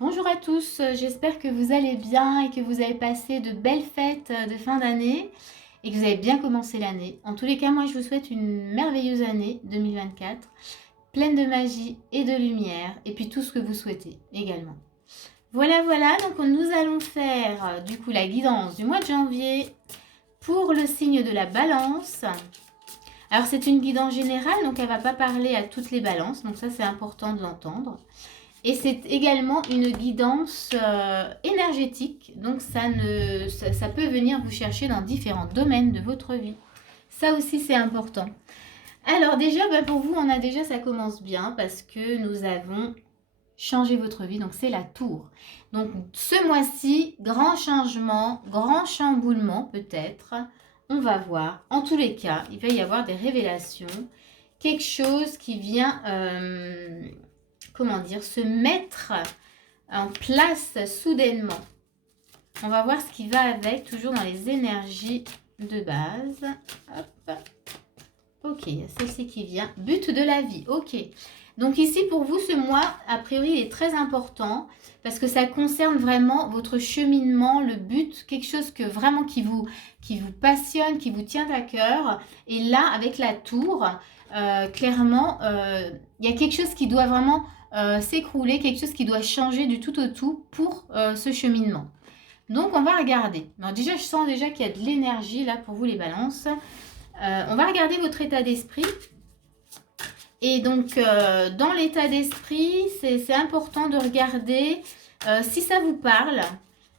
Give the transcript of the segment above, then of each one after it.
Bonjour à tous, j'espère que vous allez bien et que vous avez passé de belles fêtes de fin d'année et que vous avez bien commencé l'année. En tous les cas, moi je vous souhaite une merveilleuse année 2024, pleine de magie et de lumière et puis tout ce que vous souhaitez également. Voilà, donc nous allons faire du coup la guidance du mois de janvier pour le signe de la balance. Alors c'est une guidance générale, donc elle ne va pas parler à toutes les balances, donc ça c'est important de l'entendre. Et c'est également une guidance énergétique, donc ça peut venir vous chercher dans différents domaines de votre vie. Ça aussi c'est important. Alors déjà, pour vous, ça commence bien parce que nous avons changé votre vie, donc c'est la tour. Donc ce mois-ci, grand changement, grand chamboulement peut-être, on va voir. En tous les cas, il va y avoir des révélations, quelque chose qui vient... se mettre en place soudainement. On va voir ce qui va avec, toujours dans les énergies de base. Hop. Ok, il y a celle-ci qui vient. But de la vie, ok. Donc ici, pour vous, ce mois, a priori, il est très important parce que ça concerne vraiment votre cheminement, le but, quelque chose que vraiment qui vous passionne, qui vous tient à cœur. Et là, avec la tour, clairement, il y a quelque chose qui doit vraiment s'écrouler, quelque chose qui doit changer du tout au tout pour ce cheminement. Donc, on va regarder. Alors déjà, je sens déjà qu'il y a de l'énergie là pour vous les balances. On va regarder votre état d'esprit. Et donc, dans l'état d'esprit, c'est important de regarder si ça vous parle.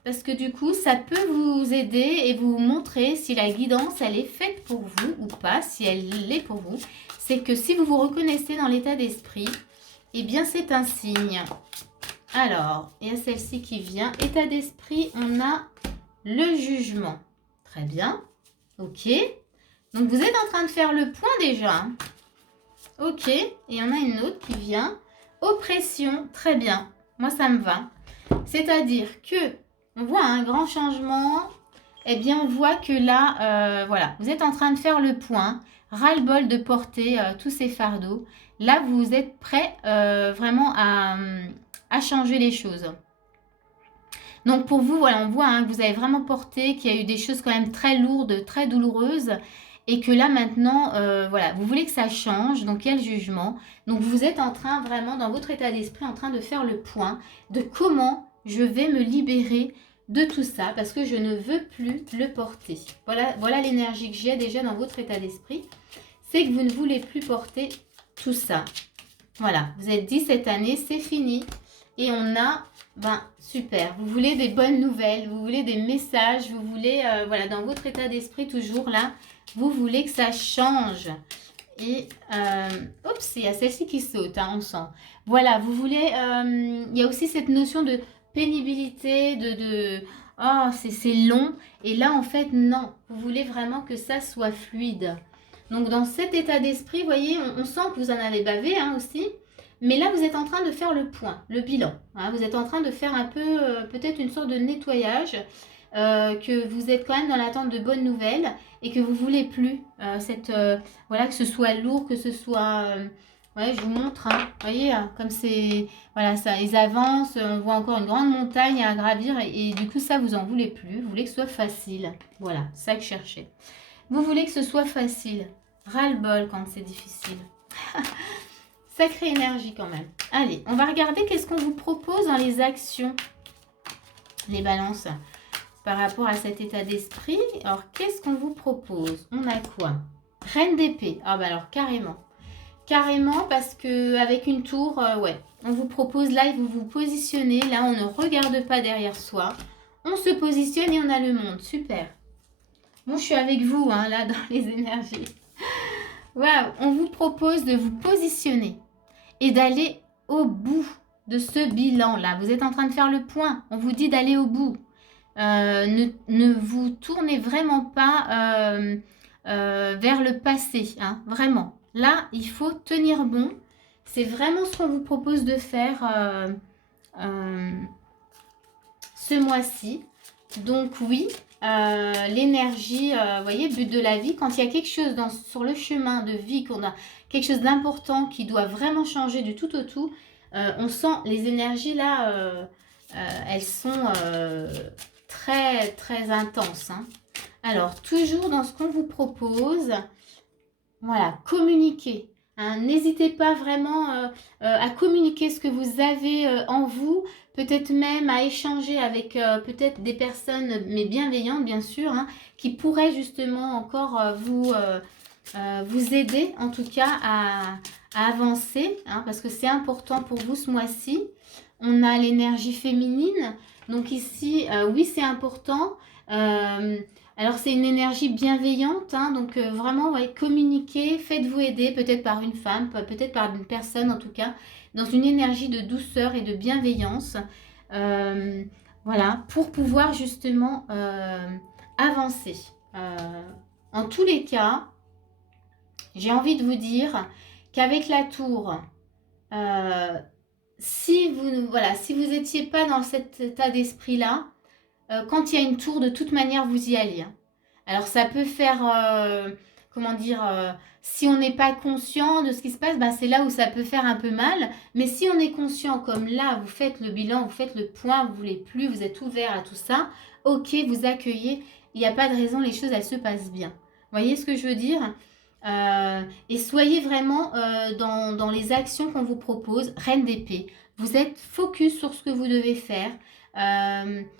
Parce que du coup, ça peut vous aider et vous montrer si la guidance, elle est faite pour vous ou pas, si elle l'est pour vous. C'est que si vous vous reconnaissez dans l'état d'esprit, eh bien, c'est un signe. Alors, il y a celle-ci qui vient. État d'esprit, on a le jugement. Très bien. Ok. Donc, vous êtes en train de faire le point déjà. Hein. Ok. Et on a une autre qui vient. Oppression. Très bien. Moi, ça me va. C'est-à-dire que, on voit un grand changement. Eh bien, on voit que là, voilà, vous êtes en train de faire le point. Ras-le-bol de porter tous ces fardeaux. Là, vous êtes prêt vraiment à changer les choses. Donc, pour vous, voilà, on voit que vous avez vraiment porté, qu'il y a eu des choses quand même très lourdes, très douloureuses. Et que là, maintenant, voilà, vous voulez que ça change. Donc, il y a le jugement. Donc, vous êtes en train, vraiment, dans votre état d'esprit, en train de faire le point de comment je vais me libérer de tout ça parce que je ne veux plus le porter. Voilà l'énergie que j'ai déjà dans votre état d'esprit. C'est que vous ne voulez plus porter tout ça. Voilà, vous êtes dit cette année, c'est fini. Et on a, super, vous voulez des bonnes nouvelles, vous voulez des messages, vous voulez, voilà, dans votre état d'esprit toujours là, vous voulez que ça change. Et, oups, il y a celle-ci qui saute, on sent. Voilà, vous voulez, il y a aussi cette notion de pénibilité, oh, c'est long. Et là, en fait, non, vous voulez vraiment que ça soit fluide. Donc, dans cet état d'esprit, vous voyez, on sent que vous en avez bavé aussi. Mais là, vous êtes en train de faire le point, le bilan. Vous êtes en train de faire un peu, peut-être une sorte de nettoyage, que vous êtes quand même dans l'attente de bonnes nouvelles et que vous voulez plus voilà, que ce soit lourd, que ce soit... ouais, je vous montre, vous voyez, comme c'est... Voilà, ça, ils avancent, on voit encore une grande montagne à gravir et du coup, ça, vous en voulez plus. Vous voulez que ce soit facile. Voilà, ça que je cherchais. Vous voulez que ce soit facile. Ras-le-bol quand c'est difficile. Sacrée énergie quand même. Allez, on va regarder qu'est-ce qu'on vous propose dans les actions, les balances, par rapport à cet état d'esprit. Alors, qu'est-ce qu'on vous propose? On a quoi? Reine d'épée. Ah bah alors, carrément. Carrément, parce que avec une tour, ouais, on vous propose là, vous vous positionnez. Là, on ne regarde pas derrière soi. On se positionne et on a le monde. Super. Bon, je suis avec vous, là, dans les énergies. Waouh, on vous propose de vous positionner et d'aller au bout de ce bilan-là. Vous êtes en train de faire le point. On vous dit d'aller au bout. Ne vous tournez vraiment pas vers le passé. Vraiment. Là, il faut tenir bon. C'est vraiment ce qu'on vous propose de faire ce mois-ci. Donc oui, l'énergie, vous voyez, but de la vie, quand il y a quelque chose sur le chemin de vie, qu'on a quelque chose d'important qui doit vraiment changer du tout au tout, on sent les énergies là, elles sont très, très intenses. Hein. Alors, toujours dans ce qu'on vous propose, voilà, communiquer. Hein. N'hésitez pas vraiment à communiquer ce que vous avez en vous, peut-être même à échanger avec peut-être des personnes, mais bienveillantes bien sûr, hein, qui pourraient justement encore vous aider en tout cas à avancer, hein, parce que c'est important pour vous ce mois-ci. On a l'énergie féminine, donc ici, oui c'est important. Alors c'est une énergie bienveillante, hein, donc vraiment ouais, communiquez, faites-vous aider peut-être par une femme, peut-être par une personne en tout cas, dans une énergie de douceur et de bienveillance, voilà, pour pouvoir justement avancer. En tous les cas, j'ai envie de vous dire qu'avec la tour, si vous n'étiez pas dans cet état d'esprit-là, quand il y a une tour, de toute manière, vous y allez. Hein. Alors, ça peut faire, comment dire, si on n'est pas conscient de ce qui se passe, ben, c'est là où ça peut faire un peu mal. Mais si on est conscient, comme là, vous faites le bilan, vous faites le point, vous voulez plus, vous êtes ouvert à tout ça, ok, vous accueillez, il n'y a pas de raison, les choses, elles se passent bien. Vous voyez ce que je veux dire? Et soyez vraiment dans les actions qu'on vous propose. Reine d'épée, vous êtes focus sur ce que vous devez faire.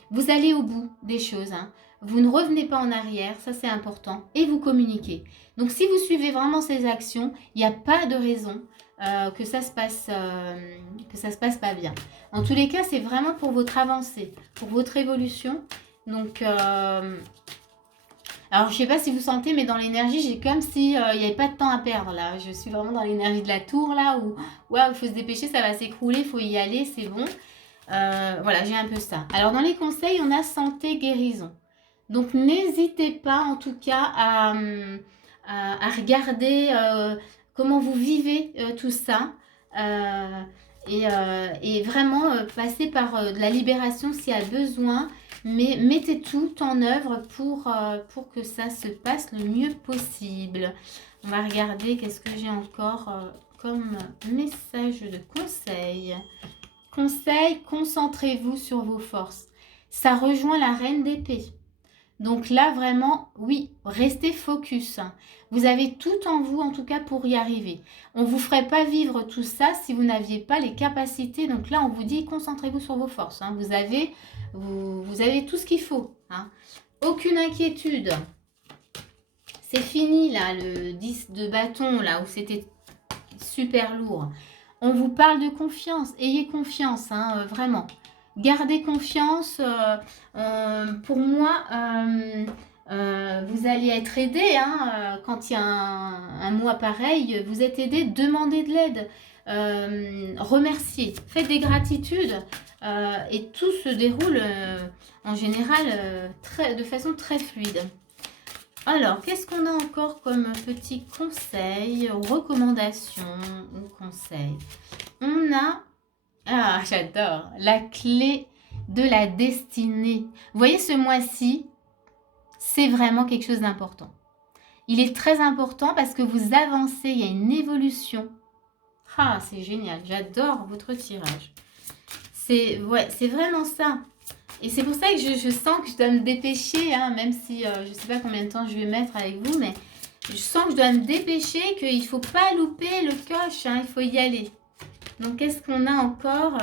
Vous allez au bout des choses. Hein. Vous ne revenez pas en arrière, ça c'est important. Et vous communiquez. Donc si vous suivez vraiment ces actions, il n'y a pas de raison que ça se passe pas bien. En tous les cas, c'est vraiment pour votre avancée, pour votre évolution. Donc alors, je ne sais pas si vous sentez, mais dans l'énergie, j'ai comme si il n'y avait pas de temps à perdre, là. Je suis vraiment dans l'énergie de la tour, là, où ouais, il faut se dépêcher, ça va s'écrouler, il faut y aller, c'est bon. Voilà, j'ai un peu ça. Alors, dans les conseils, on a santé, guérison. Donc, n'hésitez pas, en tout cas, à regarder comment vous vivez tout ça. Et vraiment passer par de la libération s'il y a besoin. Mais mettez tout en œuvre pour que ça se passe le mieux possible. On va regarder qu'est-ce que j'ai encore comme message de conseil. Conseil, concentrez-vous sur vos forces. Ça rejoint la reine d'épée. Donc là, vraiment, oui, restez focus. Vous avez tout en vous, en tout cas, pour y arriver. On ne vous ferait pas vivre tout ça si vous n'aviez pas les capacités. Donc là, on vous dit, concentrez-vous sur vos forces. Hein. Vous avez tout ce qu'il faut. Hein. Aucune inquiétude. C'est fini, là, le 10 de bâton, là, où c'était super lourd. On vous parle de confiance. Ayez confiance, hein, vraiment. Gardez confiance. Pour moi, vous allez être aidé. Hein, quand il y a un mois pareil, vous êtes aidé. Demandez de l'aide. Remerciez. Faites des gratitudes. Et tout se déroule en général de façon très fluide. Alors, qu'est-ce qu'on a encore comme petit conseil, recommandation ou conseil? On a... Ah, j'adore. La clé de la destinée. Vous voyez, ce mois-ci, c'est vraiment quelque chose d'important. Il est très important parce que vous avancez, il y a une évolution. Ah, c'est génial. J'adore votre tirage. C'est vraiment ça. Et c'est pour ça que je sens que je dois me dépêcher, hein, même si je ne sais pas combien de temps je vais mettre avec vous, mais je sens que je dois me dépêcher, qu'il ne faut pas louper le coche, hein, il faut y aller. Donc, qu'est-ce qu'on a encore?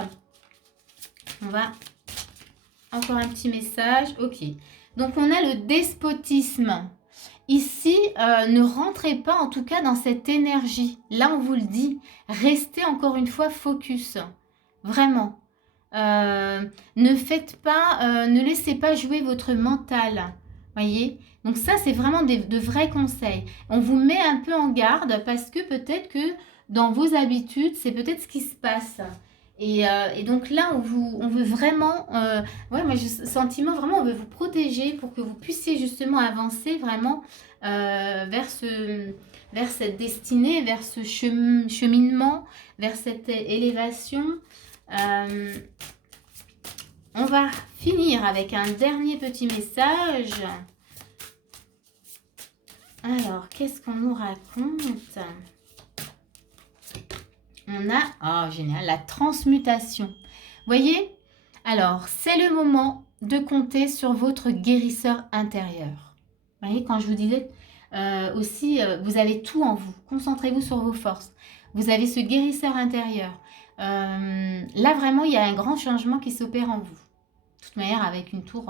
On va... Encore un petit message. Ok. Donc, on a le despotisme. Ici, ne rentrez pas en tout cas dans cette énergie. Là, on vous le dit. Restez encore une fois focus. Vraiment. Ne faites pas, ne laissez pas jouer votre mental. Voyez? Donc ça, c'est vraiment de vrais conseils. On vous met un peu en garde parce que peut-être que dans vos habitudes, c'est peut-être ce qui se passe. Et donc là, on veut vraiment, ouais, moi j'ai ce sentiment vraiment, on veut vous protéger pour que vous puissiez justement avancer vraiment vers cette destinée, vers ce cheminement, vers cette élévation. On va finir avec un dernier petit message. Alors, qu'est-ce qu'on nous raconte? On a, oh génial, la transmutation. Vous voyez? Alors, c'est le moment de compter sur votre guérisseur intérieur. Vous voyez, quand je vous disais aussi, vous avez tout en vous. Concentrez-vous sur vos forces. Vous avez ce guérisseur intérieur. Là, vraiment, il y a un grand changement qui s'opère en vous. De toute manière, avec une tour,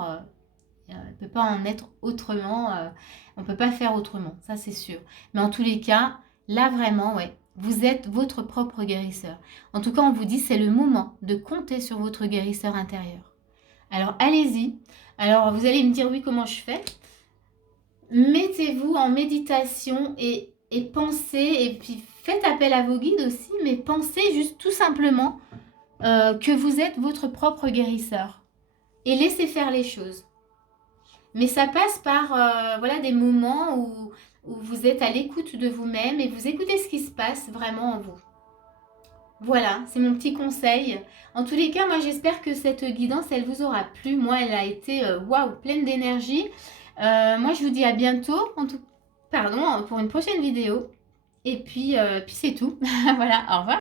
on ne peut pas en être autrement. On ne peut pas faire autrement, ça c'est sûr. Mais en tous les cas, là vraiment, ouais, vous êtes votre propre guérisseur. En tout cas, on vous dit, c'est le moment de compter sur votre guérisseur intérieur. Alors, allez-y. Alors, vous allez me dire, oui, comment je fais? Mettez-vous en méditation et pensez, et puis faites appel à vos guides aussi, mais pensez juste tout simplement que vous êtes votre propre guérisseur. Et laissez faire les choses. Mais ça passe par voilà, des moments où vous êtes à l'écoute de vous-même et vous écoutez ce qui se passe vraiment en vous. Voilà, c'est mon petit conseil. En tous les cas, moi j'espère que cette guidance, elle vous aura plu. Moi, elle a été waouh, pleine d'énergie. Moi, je vous dis à bientôt, pour une prochaine vidéo. Et puis c'est tout. Voilà, au revoir.